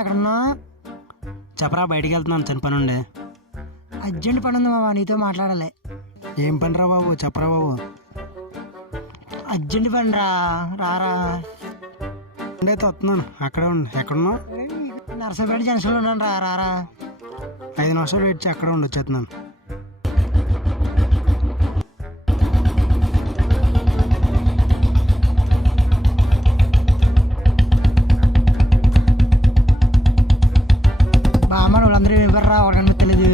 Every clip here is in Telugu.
ఎక్కడున్నా? చెప్పరా, బయటికి వెళ్తున్నాను, చిన్న పని ఉండే. అర్జెంట్ పని ఉంది మావా, నీతో మాట్లాడాలి. ఏం పని రా బాబు, చెప్పరా బాబు. అర్జెంట్ పని రా, రారా. అయితే వస్తున్నాను, అక్కడే ఉండు. ఎక్కడున్నావు? నర్సపేట జంక్షన్లో ఉన్నాను, రారా. 5 నిమిషాలు వెయిట్ చేయి, అక్కడే ఉండి వచ్చేస్తున్నాను. బామ్మ వాళ్ళందరూ ఎవర్రా, ఒకటి తెలియదు.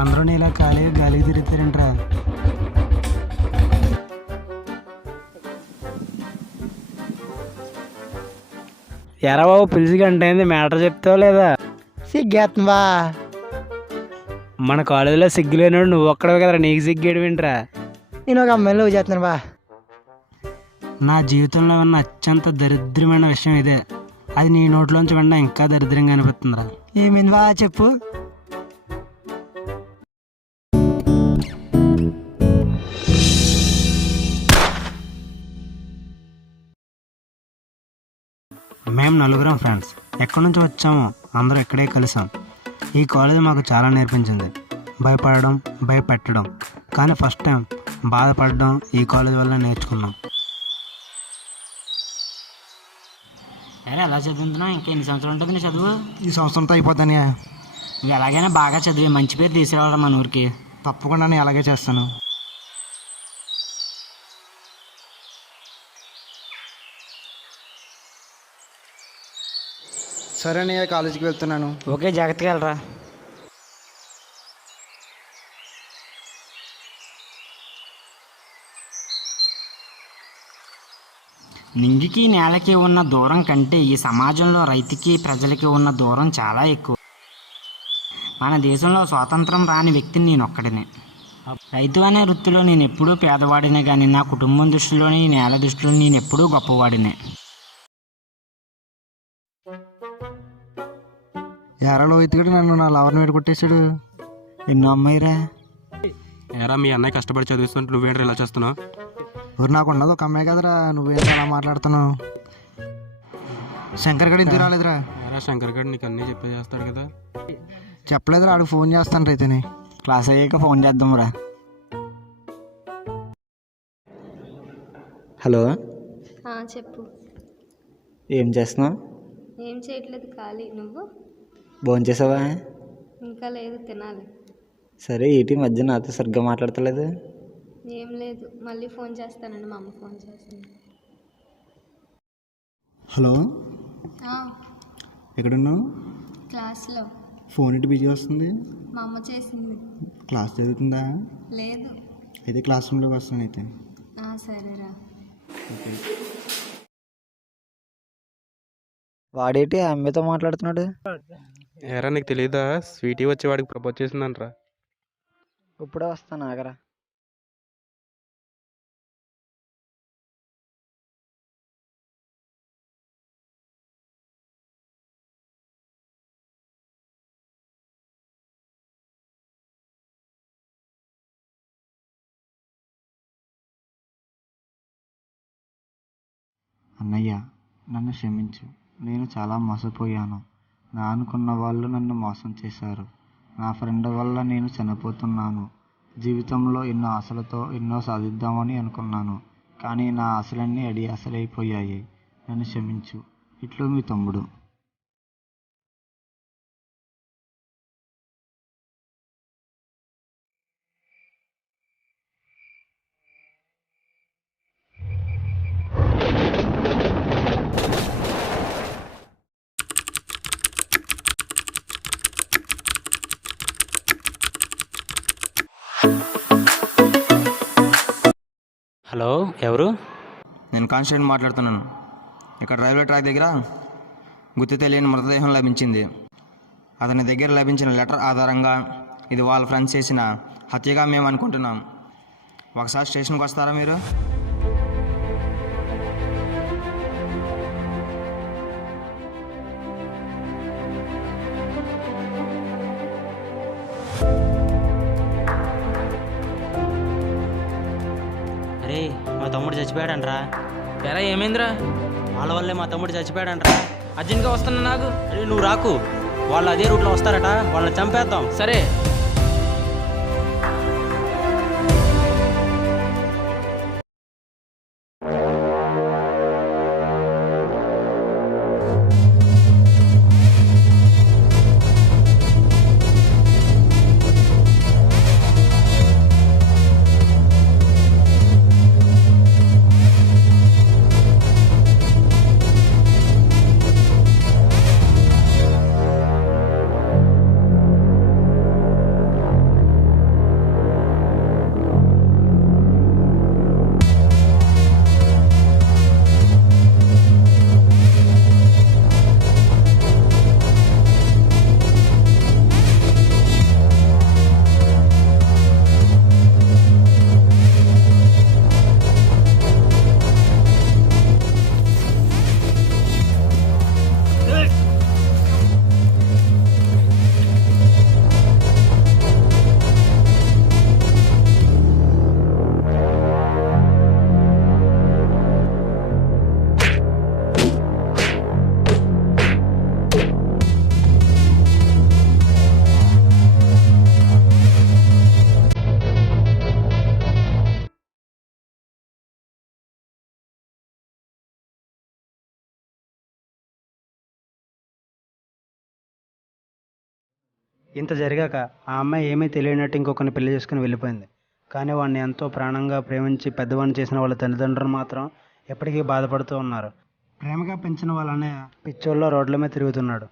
అందరూ ఇలా గాలికి తిరుగుతారంటరా. ఎరా బాబు, పిలిచి గంట అయింది, మ్యాటర్ చెప్తావు లేదా? సిగ్గేస్తుందా? మన కాలేజీలో సిగ్గు లేనాడు నువ్వు ఒక్కడవి కదరా, నీకు సిగ్గేడు వింటరా. నేను ఒక అమ్మాయిని లవ్ చేస్తున్నాను బా. నా జీవితంలో ఉన్న అత్యంత దరిద్రమైన విషయం ఇదే. అది నీ నోట్లోంచి విన్నా ఇంకా దరిద్రంగా అనిపిస్తుందిరా. ఏమైంది బా, చెప్పు. మేము 4 ఫ్రెండ్స్ ఎక్కడి నుంచి వచ్చామో అందరూ ఇక్కడే కలిసాం. ఈ కాలేజ్ మాకు చాలా నేర్పించింది, భయపడడం, భయపెట్టడం. కానీ ఫస్ట్ టైం బాధపడడం ఈ కాలేజ్ వల్ల నేర్చుకున్నాం. అరే ఎలా చదువుతున్నావు? ఇంకా ఎన్ని సంవత్సరాలు ఉంటుంది నీ చదువు? ఈ సంవత్సరంతో అయిపోతానే. నువ్వు ఎలాగైనా బాగా చదివి మంచి పేరు తీసుకురావడం మన ఊరికి. తప్పకుండా నేను అలాగే చేస్తాను. సరే నేను కాలేజీకి వెళ్తున్నాను. ఓకే, జాగ్రత్తగా వెళ్ళరా. నింగికి నేలకి ఉన్న దూరం కంటే ఈ సమాజంలో రైతుకి ప్రజలకి ఉన్న దూరం చాలా ఎక్కువ. మన దేశంలో స్వాతంత్రం రాని వ్యక్తిని నేను ఒక్కడినే. రైతు అనే వృత్తిలో నేను ఎప్పుడూ పేదవాడినే, కానీ నా కుటుంబం దృష్టిలోని నేల దృష్టిలో నేను ఎప్పుడూ గొప్పవాడినే. ఎరలో ఇతుకుడు నన్ను నా లవర్ని వేడి కొట్టేశాడు. ఎన్నో అమ్మాయిరా. ఎరా మీ అన్నయ్య కష్టపడి చదివిస్తుంటే నువ్వేంటి ఇలా చేస్తున్నావు? ఊరు నాకు ఉన్నది ఒక అమ్మాయి కదరా, నువ్వేంటి అలా మాట్లాడుతున్నావు? శంకర్ గడి ఇంటికి రాలేదురా? ఎరా శంకర్ గడ్ నీకు అన్నీ చెప్పే చేస్తాడు కదా. చెప్పలేదురా, ఆడికి ఫోన్ చేస్తాను రైతుని. క్లాస్ అయ్యాక ఫోన్ చేద్దాంరా. హలో, చెప్పు. ఏం చేస్తున్నావు? ఏం చేయట్లేదు, ఖాళీ. నువ్వు భోంచేసావా? ఇంకా లేదు, తినాలి. సరే, ఏంటి మధ్య నాతో సరిగ్గా మాట్లాడతలేదు? ఏం లేదు, మళ్ళీ ఫోన్ చేస్తానండి, మా అమ్మ ఫోన్ చేస్తాను. హలో, ఎక్కడున్నావు? క్లాస్లో. ఫోన్ ఇటు బిజీ వస్తుంది. మా అమ్మ చేసింది. క్లాస్ జరుగుతుందా? లేదు. అయితే క్లాస్ రూమ్లోకి వస్తాను అయితే. సరేరా. ఓకే. వాడేటి ఆ అమ్మాయితో మాట్లాడుతున్నాడు? ఎరా నీకు తెలియదా, స్వీటీ వచ్చి వాడికి ప్రపోజ్ చేసిందంటరా. ఇప్పుడే వస్తాను, ఆగరా. అన్నయ్య, నన్ను క్షమించు. నేను చాలా మోసపోయాను. నా అనుకున్న వాళ్ళు నన్ను మోసం చేశారు. నా ఫ్రెండ్ వల్ల నేను చనిపోతున్నాను. జీవితంలో ఎన్నో ఆశలతో ఎన్నో సాధిద్దామని అనుకున్నాను, కానీ నా ఆశలన్నీ అడియాసలైపోయాయి. నన్ను క్షమించు. ఇట్లు మీ తమ్ముడు. హలో, ఎవరు? నేను కాన్స్టెంట్ మాట్లాడుతున్నాను. ఇక్కడ రైల్వే ట్రాక్ దగ్గర గుర్తు తెలియని మృతదేహం లభించింది. అతని దగ్గర లభించిన లెటర్ ఆధారంగా ఇది వాళ్ళ ఫ్రెండ్స్ చేసిన హత్యగా మేము అనుకుంటున్నాం. ఒకసారి స్టేషన్కి వస్తారా మీరు? మా తమ్ముడు చచ్చిపోయాడంట్రా. ఎరా ఏమైందిరా? వాళ్ళ వల్లే మా తమ్ముడు చచ్చిపోయాడంట్రా. అర్జెంట్గా వస్తున్నా నాకు. నువ్వు రాకు, వాళ్ళు అదే రూట్లో వస్తారట, వాళ్ళని చంపేద్దాం. సరే. ఇంత జరిగాక ఆ అమ్మాయి ఏమీ తెలియనట్టు ఇంకొకరిని పెళ్లి చేసుకుని వెళ్ళిపోయింది. కానీ వాడిని ఎంతో ప్రాణంగా ప్రేమించి పెద్దవాడిని చేసిన వాళ్ళ తల్లిదండ్రులు మాత్రం ఎప్పటికీ బాధపడుతూ ఉన్నారు. ప్రేమగా పెంచిన వాళ్ళనే పిచ్చోళ్ళ రోడ్ల మీద తిరుగుతున్నాడు.